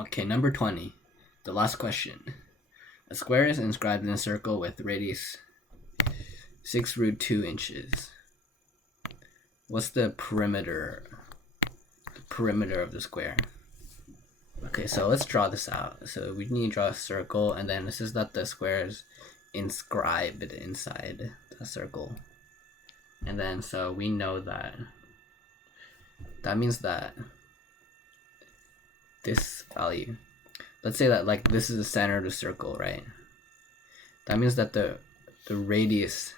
Okay, number 20. The last question. A square is inscribed in a circle with radius 6 root 2 inches. What's the perimeter of the square? Okay, so let's draw this out. So we need to draw a circle, and then this is that the square is inscribed inside the circle. And then so we know that means that this value, let's say that like this is the center of the circle, right? That means that the radius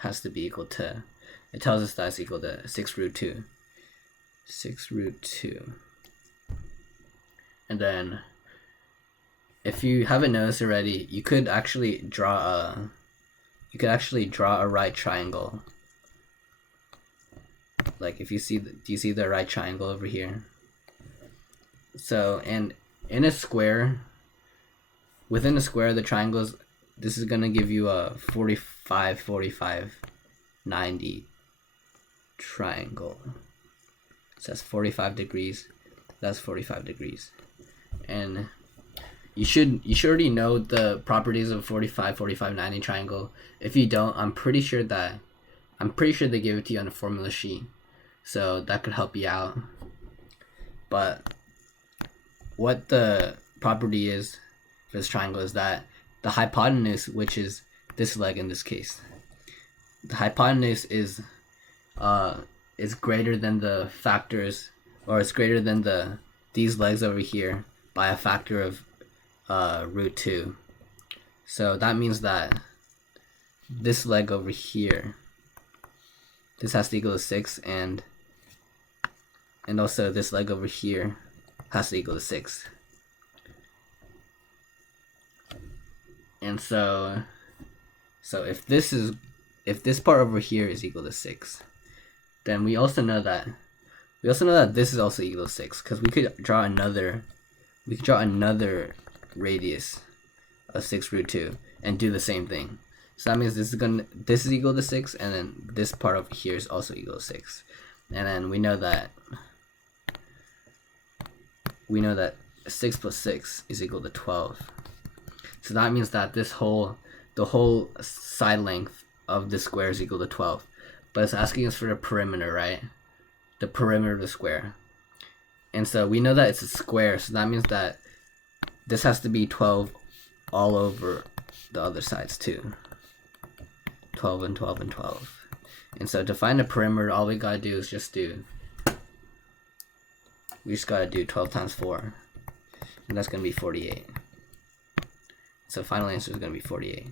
has to be equal to, it tells us that's equal to 6 root 2. 6 root 2. And then if you haven't noticed already, you could actually draw a right triangle. Like if you see, do you see the right triangle over here? So, and in a square, within a square, the triangles, this is gonna give you a 45, 45, 90 triangle. So that's 45 degrees. That's 45 degrees. And you should already know the properties of 45, 45, 90 triangle. If you don't, I'm pretty sure they give it to you on a formula sheet. So that could help you out. But what the property is for this triangle is that the hypotenuse, which is this leg in this case, the hypotenuse is greater than the factors, or it's greater than these legs over here by a factor of root 2. So that means that this leg over here, this has to equal to 6, and also this leg over here has to equal to 6. And so if this part over here is equal to 6, then we also know that this is also equal to 6, because we could draw another radius of 6 root 2 and do the same thing. So that means this is equal to 6, and then this part over here is also equal to 6. And then we know that 6 plus 6 is equal to 12. So that means that the whole side length of the square is equal to 12. But it's asking us for the perimeter, right? The perimeter of the square. And so we know that it's a square, so that means that this has to be 12 all over the other sides too. 12 and 12 and 12. And so to find the perimeter, all we gotta do is we just gotta do 12 times 4. And that's gonna be 48. So final answer is gonna be 48.